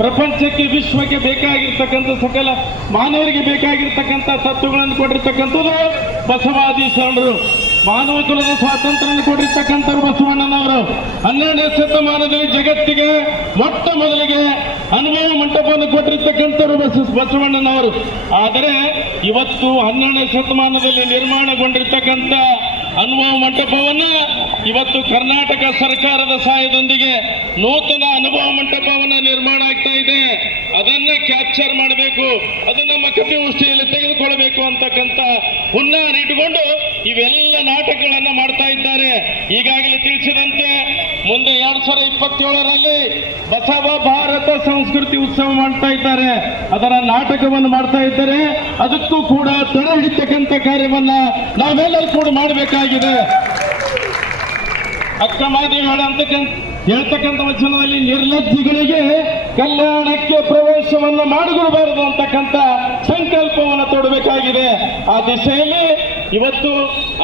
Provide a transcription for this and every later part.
ಪ್ರಪಂಚಕ್ಕೆ ವಿಶ್ವಕ್ಕೆ ಬೇಕಾಗಿರ್ತಕ್ಕಂಥ ಸಕಲ ಮಾನವರಿಗೆ ಬೇಕಾಗಿರ್ತಕ್ಕಂಥ ತತ್ವಗಳನ್ನು ಕೊಟ್ಟಿರ್ತಕ್ಕಂಥದ್ದು ಬಸವಾದಿ ಶರಣರು. ಮಾನವ ಕುಲದ ಸ್ವಾತಂತ್ರ್ಯ ಕೊಟ್ಟಿರ್ತಕ್ಕಂಥವ್ರು ಬಸವಣ್ಣನವರು. 12ನೇ ಶತಮಾನದಲ್ಲಿ ಜಗತ್ತಿಗೆ ಮೊಟ್ಟ ಮೊದಲಿಗೆ ಅನುಭವ ಮಂಟಪವನ್ನು ಕೊಟ್ಟಿರ್ತಕ್ಕಂಥವ್ರು ಬಸವಣ್ಣನವರು. ಆದರೆ ಇವತ್ತು 12ನೇ ಶತಮಾನದಲ್ಲಿ ನಿರ್ಮಾಣಗೊಂಡಿರ್ತಕ್ಕಂಥ ಅನುಭವ ಮಂಟಪವನ್ನ ಇವತ್ತು ಕರ್ನಾಟಕ ಸರ್ಕಾರದ ಸಹಾಯದೊಂದಿಗೆ ನೂತನ ಅನುಭವ ಮಂಟಪವನ್ನ ನಿರ್ಮಾಣ ಆಗ್ತಾ ಇದೆ. ಅದನ್ನ ಕ್ಯಾಪ್ಚರ್ ಮಾಡಬೇಕು, ಅದನ್ನ ನಮ್ಮ ಕಪಿಗೋಷ್ಠಿಯಲ್ಲಿ ತೆಗೆದುಕೊಳ್ಳಬೇಕು ಅಂತಕ್ಕಂಥ ಹುನ್ನಾರ ಇಟ್ಟುಕೊಂಡು ಇವೆಲ್ಲ ನಾಟಕಗಳನ್ನ ಮಾಡ್ತಾ ಇದ್ದಾರೆ. ಈಗಾಗಲೇ ತಿಳಿಸಿದಂತೆ ಮುಂದೆ 2027ರಲ್ಲಿ ಬಸವ ಭಾರತ ಸಂಸ್ಕೃತಿ ಉತ್ಸವ ಮಾಡ್ತಾ ಇದ್ದಾರೆ. ಅದರ ನಾಟಕವನ್ನು ಮಾಡ್ತಾ ಇದ್ದಾರೆ. ಅದಕ್ಕೂ ಕೂಡ ತಡೆ ಹಿಡಿತಕ್ಕಂಥ ಕಾರ್ಯವನ್ನ ನಾವೆಲ್ಲರೂ ಕೂಡ ಮಾಡಬೇಕಾಗಿದೆ. ಅಕ್ಕ ಮಾದೇವಿಗಳ ಹೇಳ್ತಕ್ಕಂಥ ವಚನದಲ್ಲಿ ನಿರ್ಲಜ್ಜಿಗಳಿಗೆ ಕಲ್ಯಾಣಕ್ಕೆ ಪ್ರವೇಶವನ್ನು ಮಾಡಿಕೊಡಬಾರದು ಅಂತಕ್ಕಂಥ ಸಂಕಲ್ಪವನ್ನು ತೊಡಬೇಕಾಗಿದೆ. ಆ ದಿಶೆಯಲ್ಲಿ ಇವತ್ತು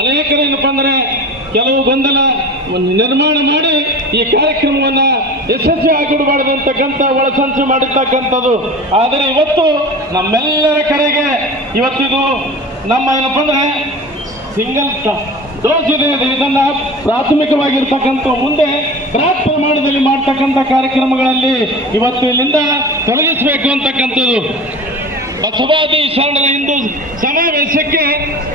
ಅನೇಕರೇನಪ್ಪ ಅಂದ್ರೆ ಕೆಲವು ಗೊಂದಲ ನಿರ್ಮಾಣ ಮಾಡಿ ಈ ಕಾರ್ಯಕ್ರಮವನ್ನ ಯಶಸ್ವಿ ಆಗಿಡಬಾರದು ಅಂತಕ್ಕಂಥ ಒಳಸಂಚು ಮಾಡಿರ್ತಕ್ಕಂಥದ್ದು. ಆದರೆ ಇವತ್ತು ನಮ್ಮೆಲ್ಲರ ಕಡೆಗೆ ಇವತ್ತಿದು ನಮ್ಮ ಏನಪ್ಪ ಅಂದ್ರೆ ಸಿಂಗಲ್ ಡೋಸ್ ಇದೆ. ಇದನ್ನ ಪ್ರಾಥಮಿಕವಾಗಿರ್ತಕ್ಕಂಥ ಮುಂದೆ ಬೃಹತ್ ಪ್ರಮಾಣದಲ್ಲಿ ಮಾಡ್ತಕ್ಕಂಥ ಕಾರ್ಯಕ್ರಮಗಳಲ್ಲಿ ಇವತ್ತು ಇಲ್ಲಿಂದ ತೊಲಗಿಸಬೇಕು ಅಂತಕ್ಕಂಥದ್ದು. ಬಸವಾದಿ ಶರಣರ ಹಿಂದೂ ಸಮಾವೇಶಕ್ಕೆ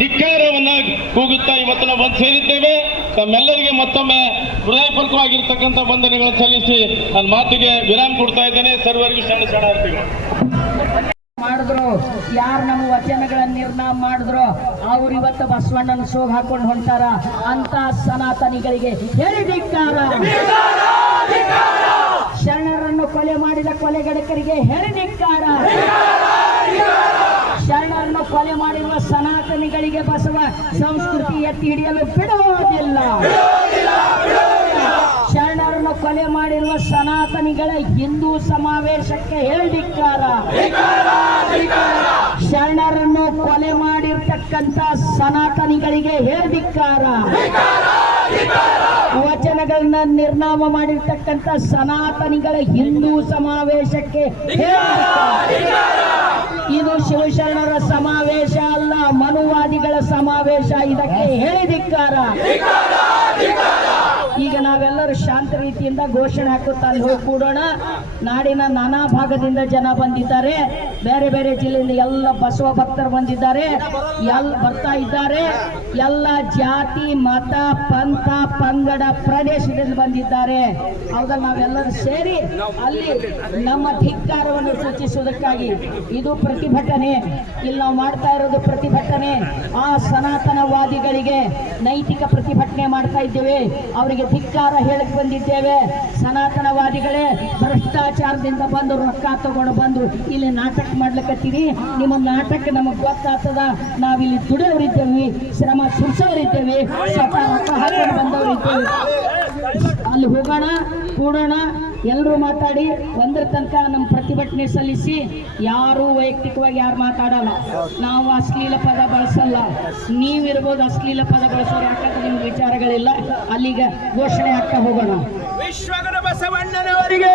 ಧಿಕ್ಕಾರವನ್ನ ಕೂಗುತ್ತಾ ಇವತ್ತು ನಾವು ಬಂದು ಸೇರಿದ್ದೇವೆ. ತಮ್ಮೆಲ್ಲರಿಗೆ ಮತ್ತೊಮ್ಮೆ ಹೃದಯಪೂರ್ವಕವಾಗಿರ್ತಕ್ಕಂಥ ವಂದನೆಗಳನ್ನು ಸಲ್ಲಿಸಿ ನನ್ನ ಮಾತಿಗೆ ವಿರಾಮ ಕೊಡ್ತಾ ಇದ್ದೇನೆ. ಸರ್ವರಿಗೂ ಶರಣಾರ್ಥಿಗಳು. ಮಾಡಿದ್ರು ಯಾರು ನಮ್ಮ ವಚನಗಳನ್ನ ನಿರ್ಣಯ ಮಾಡಿದ್ರು ಅವ್ರು ಇವತ್ತು ಬಸವಣ್ಣನ ಸೋಗ್ ಹಾಕೊಂಡು ಹೊಂಟಾರ ಅಂತ ಸನಾತನಿಗಳಿಗೆ ಹೇಳಿದಿಕ್ಕಾರ. ಶರಣರನ್ನು ಕೊಲೆ ಮಾಡಿದ ಕೊಲೆಗಡಕರಿಗೆ ಹೇಳಿದಿಕ್ಕಾರ. ಶರಣರನ್ನು ಕೊಲೆ ಮಾಡಿರುವ ಸನಾತನಿಗಳಿಗೆ ಬಸವ ಸಂಸ್ಕೃತಿ ಎತ್ತಿ ಹಿಡಿಯಲು ಬಿಡುವುದಿಲ್ಲ. ಶರಣರನ್ನು ಕೊಲೆ ಮಾಡಿರುವ ಸನಾತನಿಗಳ ಹಿಂದೂ ಸಮಾವೇಶಕ್ಕೆ ಹೇಳಿದಿಕ್ಕಾರ. ಶರಣರನ್ನು ಕೊಲೆ ಮಾಡಿರ್ತಕ್ಕಂಥ ಸನಾತನಿಗಳಿಗೆ ಹೇಳಿದಿಕ್ಕಾರ. ವಚನಗಳನ್ನ ನಿರ್ನಾಮ ಮಾಡಿರ್ತಕ್ಕಂಥ ಸನಾತನಿಗಳ ಹಿಂದೂ ಸಮಾವೇಶಕ್ಕೆ ಇದು ಶಿವಶರಣರ ಸಮಾವೇಶ ಅಲ್ಲ, ಮನುವಾದಿಗಳ ಸಮಾವೇಶ. ಇದಕ್ಕೆ ಹೇಳಿದಿಕ್ಕಾರ. ಈಗ ನಾವೆಲ್ಲರೂ ಶಾಂತ ರೀತಿಯಿಂದ ಘೋಷಣೆ ಹಾಕುತ್ತಾ ಅಲ್ಲಿ ಹೋಗಿ ಕೂಡೋಣ. ನಾಡಿನ ನಾನಾ ಭಾಗದಿಂದ ಜನ ಬಂದಿದ್ದಾರೆ. ಬೇರೆ ಬೇರೆ ಜಿಲ್ಲೆಯಿಂದ ಎಲ್ಲ ಬಸವ ಭಕ್ತರು ಬಂದಿದ್ದಾರೆ, ಬರ್ತಾ ಇದ್ದಾರೆ. ಎಲ್ಲ ಜಾತಿ ಮತ ಪಂಥ ಪಂಗಡ ಪ್ರದೇಶದಿಂದ ಬಂದಿದ್ದಾರೆ. ಹೌದಲ್ಲ, ನಾವೆಲ್ಲರೂ ಸೇರಿ ಅಲ್ಲಿ ನಮ್ಮ ಧಿಕ್ಕಾರವನ್ನು ಸೂಚಿಸುವುದಕ್ಕಾಗಿ ಇದು ಪ್ರತಿಭಟನೆ. ಇಲ್ಲಿ ನಾವು ಮಾಡ್ತಾ ಇರೋದು ಪ್ರತಿಭಟನೆ. ಆ ಸನಾತನವಾದಿಗಳಿಗೆ ನೈತಿಕ ಪ್ರತಿಭಟನೆ ಮಾಡ್ತಾ ಇದ್ದೇವೆ. ಅವರಿಗೆ ಧಿಕ್ಕಾರ ಹೇಳಕ್ ಬಂದಿದ್ದೇವೆ. ಸನಾತನವಾದಿಗಳೇ, ಭ್ರಷ್ಟಾಚಾರದಿಂದ ಬಂದು ರೊಕ್ಕ ತಗೊಂಡು ಬಂದು ಇಲ್ಲಿ ನಾಟಕ ಮಾಡ್ಲಿಕ್ಕತ್ತೀರಿ. ನಿಮ್ಮ ನಾಟಕ ನಮಗ್ ಗೊತ್ತಾಗ್ತದ. ನಾವಿಲ್ಲಿ ದುಡಿಯೋರಿದ್ದೇವೆ, ಶ್ರಮ ಸುರಿಸೋರಿದ್ದೇವೆ, ಸ್ವತಃ ರೊಕ್ಕ ಹಾಕೊಂಡು ಬಂದವರಿದ್ದೇವೆ. ಅಲ್ಲಿ ಹೋಗೋಣ, ಕೂಡೋಣ, ಎಲ್ಲರೂ ಮಾತಾಡಿ ಒಂದರ ತನಕ ನಮ್ಮ ಪ್ರತಿಭಟನೆ ಸಲ್ಲಿಸಿ. ಯಾರು ವೈಯಕ್ತಿಕವಾಗಿ ಯಾರು ಮಾತಾಡಲ್ಲ. ನಾವು ಅಶ್ಲೀಲ ಪದ ಬಳಸಲ್ಲ. ನೀವಿರ್ಬೋದು ಅಶ್ಲೀಲ ಪದ ಬಳಸೋರು, ಯಾಕಂದ್ರೆ ನಿಮ್ಗೆ ವಿಚಾರಗಳಿಲ್ಲ. ಅಲ್ಲಿಗೆ ಘೋಷಣೆ ಆಗ್ತಾ ಹೋಗೋಣ. ವಿಶ್ವಗುರು ಬಸವಣ್ಣನವರಿಗೆ